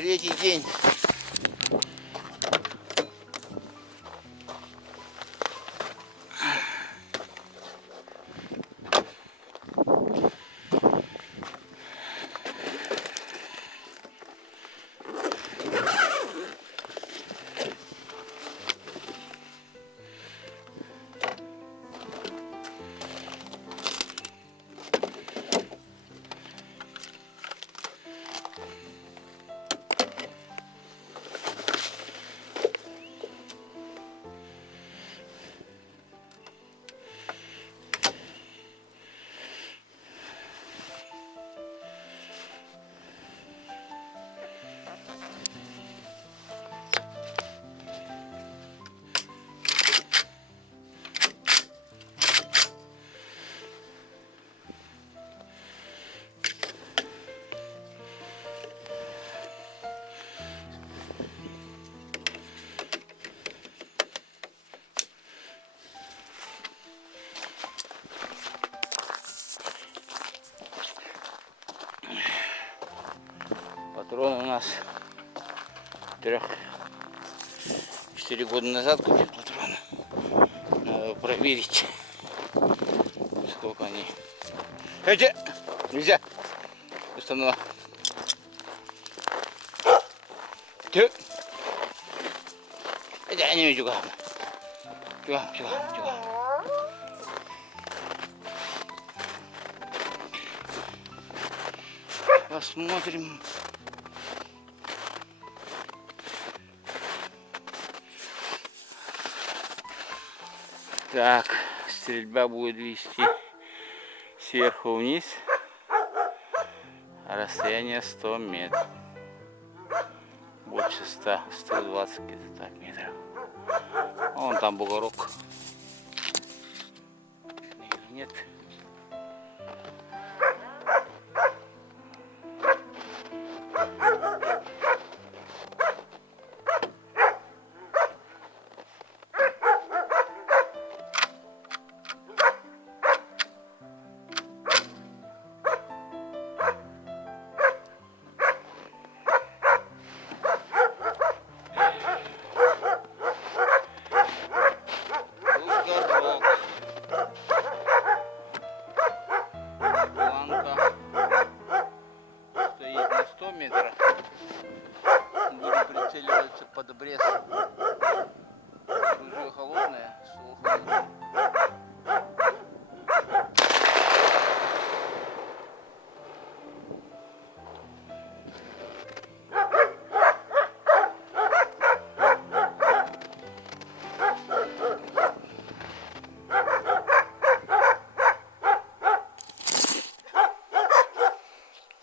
Третий день. Патрон у нас 4 года назад купил патроны. Надо проверить, сколько они. Хотя нельзя. Установка. Хотя не вижу как. Чего. Посмотрим. Так, стрельба будет вести сверху вниз, а расстояние 100 метров. Больше 100, 120 где-то так метров. Вон там бугорок. Нет. Под обрез. Ружье холодное, ствол холодный.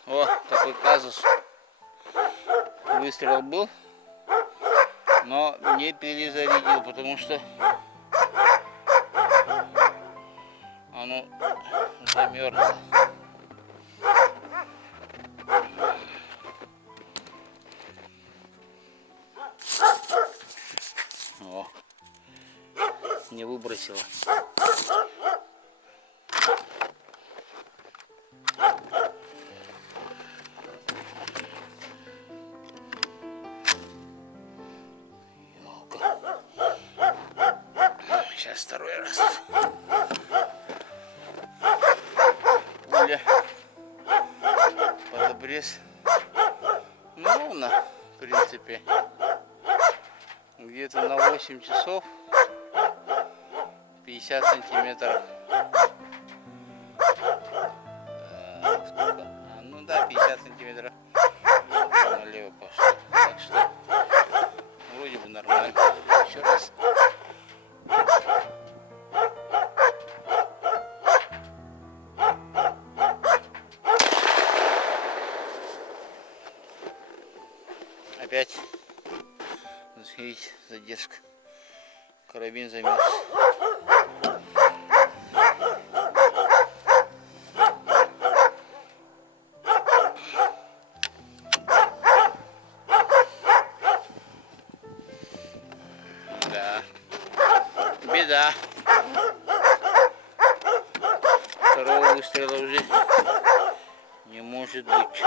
О, такой казус. Выстрел был, но не перезарядил, потому что оно замерзло. О, не выбросило. Сейчас второй раз. Пуля под обрез. Ну, ровно, в принципе. Где-то на 8 часов 50 сантиметров. Сколько? Ну да, 50 сантиметров налево пошло. Так что вроде бы нормально. Еще раз. Опять, видите, задержка. Карабин замерз. Да, беда. Второго выстрела уже не может быть.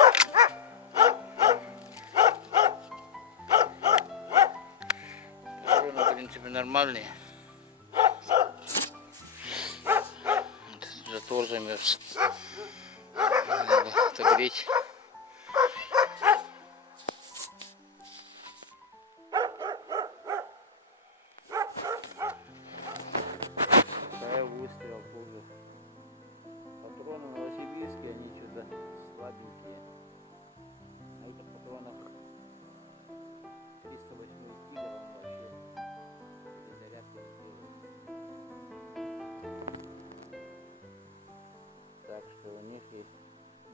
нормальные. Затвор замерз. Надо отогреть. Второй выстрел тоже. Патроны новосибирские, они что-то слабенькие. На этих патронах 308 кило, он вообще без зарядки не делается. Так что у них и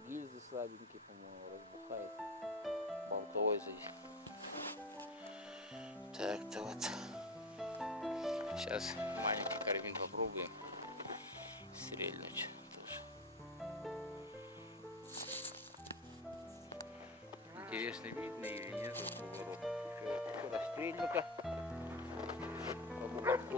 гильзы слабенькие, по-моему, разбухает болтовой здесь. Так-то вот. Сейчас маленький карабин попробуем стрельнуть тоже. Интересно, видно или нет бугорок. Еще расстрельника по бугорку.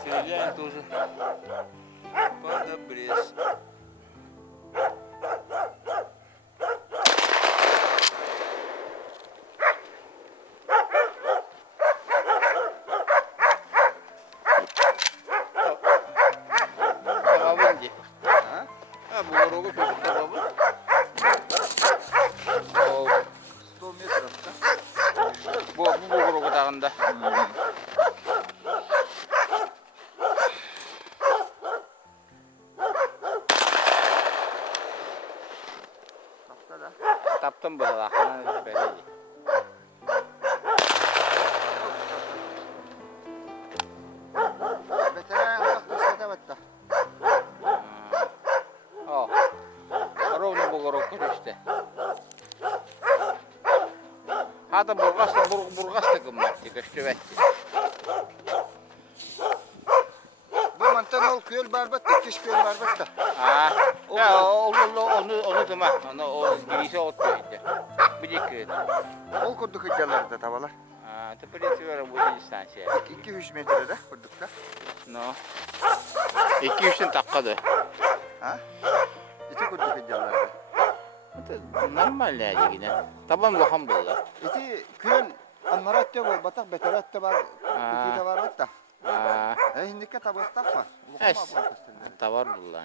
Стреляем тоже под обрез. А бугорок попробуй. 100 метров, да? Bu бугорок тағында. Таптым бұл ақынан бәрі. Ровно бугорок көрішті. Hadi burgasta kımmaktı, köştüvetti. Bu mantan ol köl barbat, keş köl barbat da. Ya onu dema, o girişe oturuyordu. Bilik. Ol kurduk hıccalarda tavalar. Temperatürü bu distansiya. 2-3 metrede kurduk da. No. 2-3'ten takkadı. Ha? İti kurduk hıccalarda. Normal yani yine. Taban lokam buldu. İti köl amaratça bu, batak beteratta var. İti de var hatta. Hindike tabastak var. Es. Tavar buldu.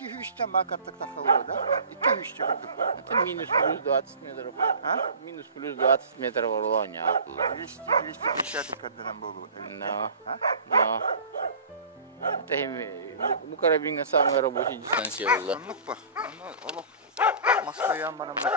2-3'ten bakattık takılıyor da. 2-3'te kurduk. Это минус плюс 20 метров. Ha? Минус плюс 20 метров уровня. 200-250 kadından bolu. No. Ha? No. Это bu karabinin самая рабочая дистанция была. Onluk bu. Onu maskaya yanmanın ben.